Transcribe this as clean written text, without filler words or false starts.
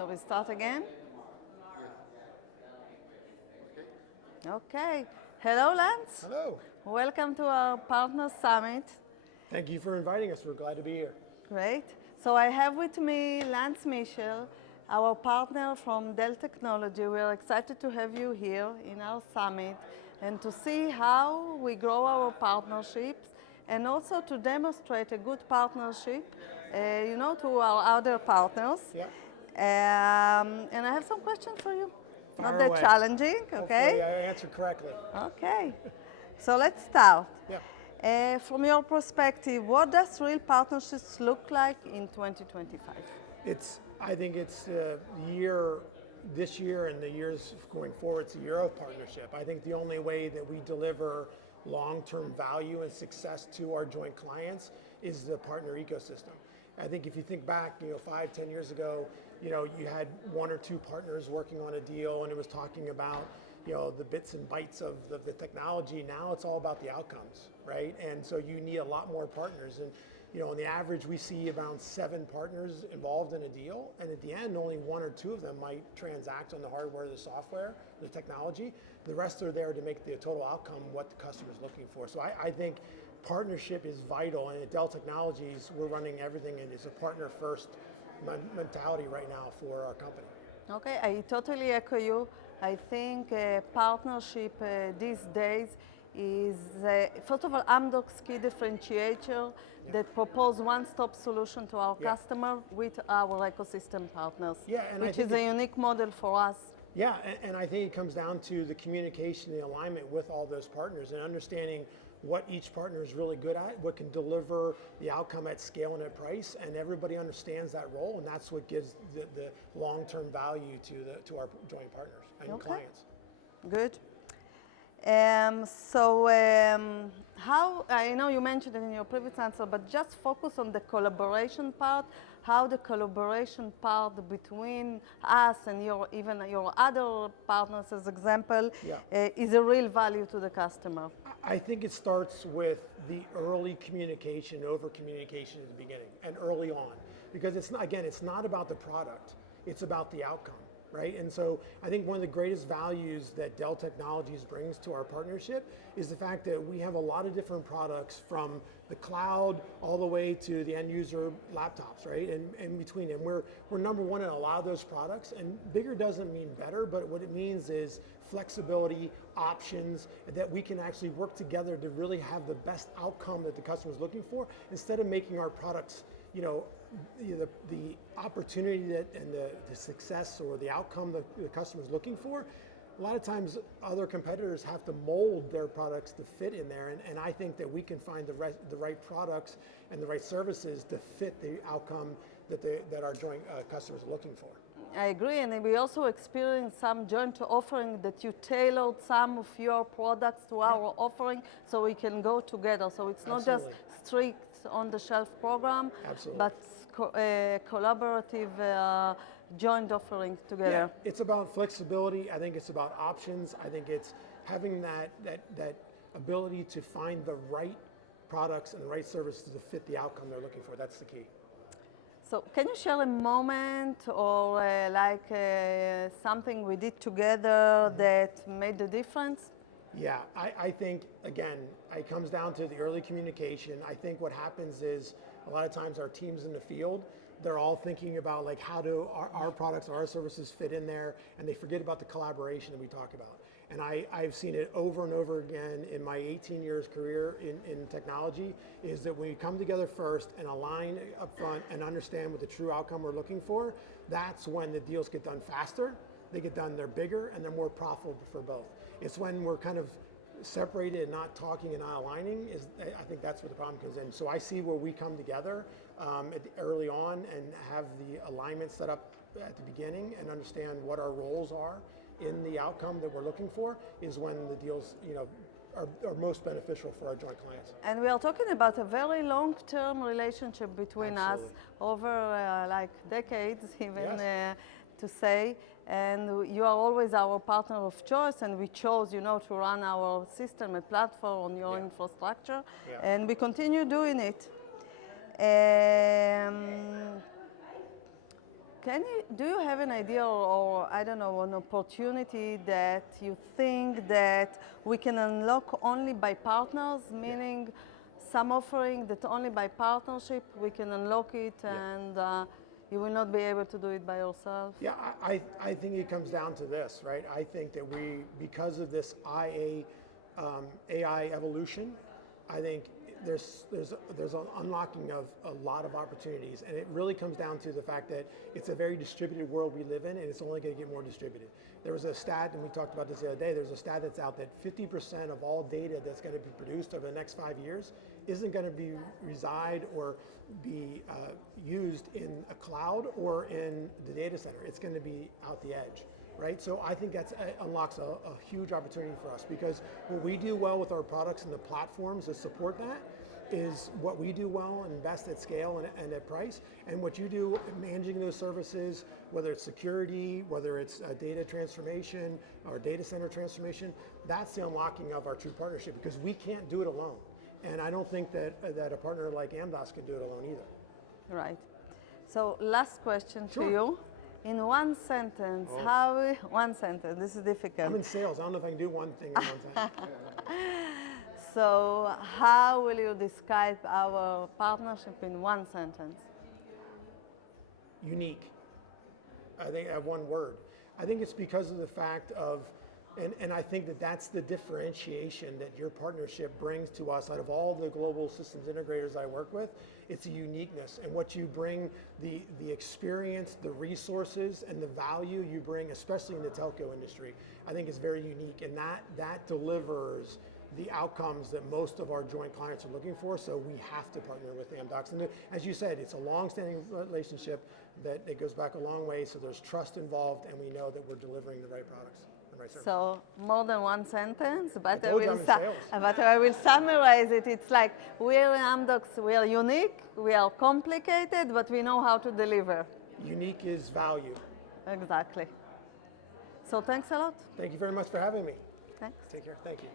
So we start again? Okay. Hello, Lance. Hello. Welcome to our Partner Summit. Thank you for inviting us. We're glad to be here. Great. So I have with me Lance Michel, our partner from Dell Technology. We're excited to have you here in our summit and to see how we grow our partnerships and also to demonstrate a good partnership, to our other partners. Yeah. And I have some questions for you. Not Fire that away. challenging, Hopefully okay? I answered correctly. Okay. So let's start. Yeah. From your perspective, what does real partnerships look like in 2025? I think it's the year, this year and the years going forward, it's a year of partnership. I think the only way that we deliver long-term value and success to our joint clients is the partner ecosystem. I think if you think back, 5, 10 years ago, you had one or two partners working on a deal and it was talking about, the bits and bytes of the technology. Now it's all about the outcomes, right? And so you need a lot more partners. And, on the average, we see around 7 partners involved in a deal. And at the end, only 1 or 2 of them might transact on the hardware, the software, the technology. The rest are there to make the total outcome what the customer is looking for. So I think partnership is vital. And at Dell Technologies, we're running everything, and it's a partner-first mentality right now for our company. Okay, I totally echo you. I think partnership these days is, first of all, Amdocs key differentiator that propose one-stop solution to our customer with our ecosystem partners, which is a unique model for us. Yeah, and I think it comes down to the communication, the alignment with all those partners and understanding what each partner is really good at, what can deliver the outcome at scale and at price, and everybody understands that role, and that's what gives the long-term value to our joint partners and clients. Good. How, I know you mentioned it in your previous answer, but just focus on the collaboration part, how the collaboration part between us and even your other partners, as example, is a real value to the customer. I think it starts with the early communication, over communication at the beginning and early on, because it's not about the product, it's about the outcome. Right? And so I think one of the greatest values that Dell Technologies brings to our partnership is the fact that we have a lot of different products from the cloud all the way to the end user laptops, right? And in between. And we're number one in a lot of those products. And bigger doesn't mean better, but what it means is flexibility, options, that we can actually work together to really have the best outcome that the customer is looking for, instead of making our products, the opportunity and the success or the outcome that the customer is looking for. A lot of times other competitors have to mold their products to fit in there, and I think that we can find the right products and the right services to fit the outcome that our joint customers are looking for. I agree, and we also experienced some joint offering that you tailored some of your products to our offering so we can go together. So it's not just strict on-the-shelf program, but collaborative joint offering together. Yeah, it's about flexibility. I think it's about options. I think it's having that ability to find the right products and the right services to fit the outcome they're looking for. That's the key. So can you share a moment or something we did together that made the difference? Yeah, I think, again, it comes down to the early communication. I think what happens is a lot of times our teams in the field, they're all thinking about like how do our products, our services fit in there, and they forget about the collaboration that we talk about. And I've seen it over and over again in my 18 years career in technology, is that when we come together first and align up front and understand what the true outcome we're looking for, that's when the deals get done faster, they get done, they're bigger, and they're more profitable for both. It's when we're kind of separated and not talking and not aligning, I think that's where the problem comes in. So I see where we come together early on and have the alignment set up at the beginning and understand what our roles are in the outcome that we're looking for, is when the deals are most beneficial for our joint clients. And we are talking about a very long-term relationship between us over like decades even. To say, and you are always our partner of choice, and we chose, to run our system and platform on your infrastructure, and we continue doing it. What do you think is the most important part of partnership? What do you think is the most important part of partnership? I think Do you have an idea or I don't know, an opportunity that you think that we can unlock only by partners, meaning some offering that only by partnership we can unlock it and you will not be able to do it by yourself? Yeah, I think it comes down to this, right? I think that we, because of this AI evolution, I think there's an unlocking of a lot of opportunities, and it really comes down to the fact that it's a very distributed world we live in, and it's only going to get more distributed. There was a stat, and we talked about this the other day, there's a stat that's out that 50% of all data that's going to be produced over the next 5 years isn't going to be reside or be used in a cloud or in the data center. It's going to be out the edge. Right? So I think that unlocks a huge opportunity for us, because what we do well with our products and the platforms that support that is what we do well and invest at scale and at price, and what you do managing those services, whether it's security, whether it's data transformation or data center transformation, that's the unlocking of our true partnership, because we can't do it alone. And I don't think that a partner like Amdocs can do it alone either. Right. So last question to you. In one sentence, one sentence, this is difficult. I'm in sales, I don't know if I can do one thing in one sentence. So how will you describe our partnership in one sentence? Unique. I think I have one word. I think it's because of the fact of, and I think that that's the differentiation that your partnership brings to us out of all the global systems integrators I work with. It's a uniqueness, and what you bring, the experience, the resources, and the value you bring, especially in the telco industry, I think is very unique, and that delivers the outcomes that most of our joint clients are looking for, so we have to partner with Amdocs. And as you said, it's a long-standing relationship that goes back a long way, so there's trust involved, and we know that we're delivering the right products. So more than one sentence, but I will summarize it. It's like we are Amdocs, we are unique, we are complicated, but we know how to deliver. Unique is value. Exactly. So thanks a lot. Thank you very much for having me. Thanks. Take care. Thank you.